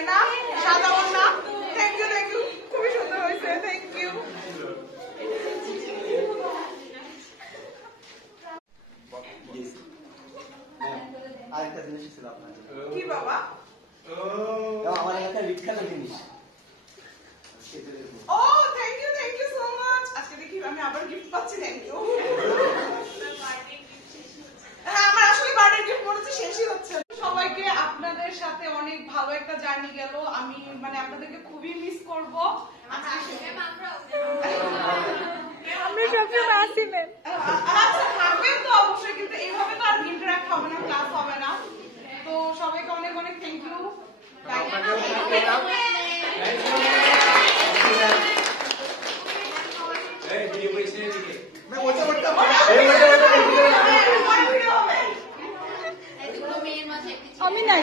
তাই না? সাদা ওড়না। থ্যাংক ইউ থ্যাংক ইউ, খুবই সুন্দর হয়েছে, থ্যাংক ইউ। আরেকটা জিনিস ছিল আপনার কি বাবা? আমার এলাকার বিখ্যাত জিনিস। ও থ্যাংক ইউ সো মাচ। আজকে দেখি আমি আবার গিফট পাচ্ছি, থ্যাংক ইউ। হ্যাঁ, আমার আসলে বার্থডে গিফট মনে হচ্ছে শেষই হচ্ছে। সবাইকে আপনাদের সাথে অনেক ভালো একটা জার্নি গেল। আমি মানে আপনাদেরকে খুবই মিস করব। আমরা সবসময় আসি ম্যাম। আচ্ছা থাকবেন তো অবশ্যই, কিন্তু এইভাবে তো আর ইন্টারঅ্যাক্ট হবে না, ক্লাস হবে না। তো সবাইকে অনেক অনেক থ্যাংক ইউ। আমি নাই।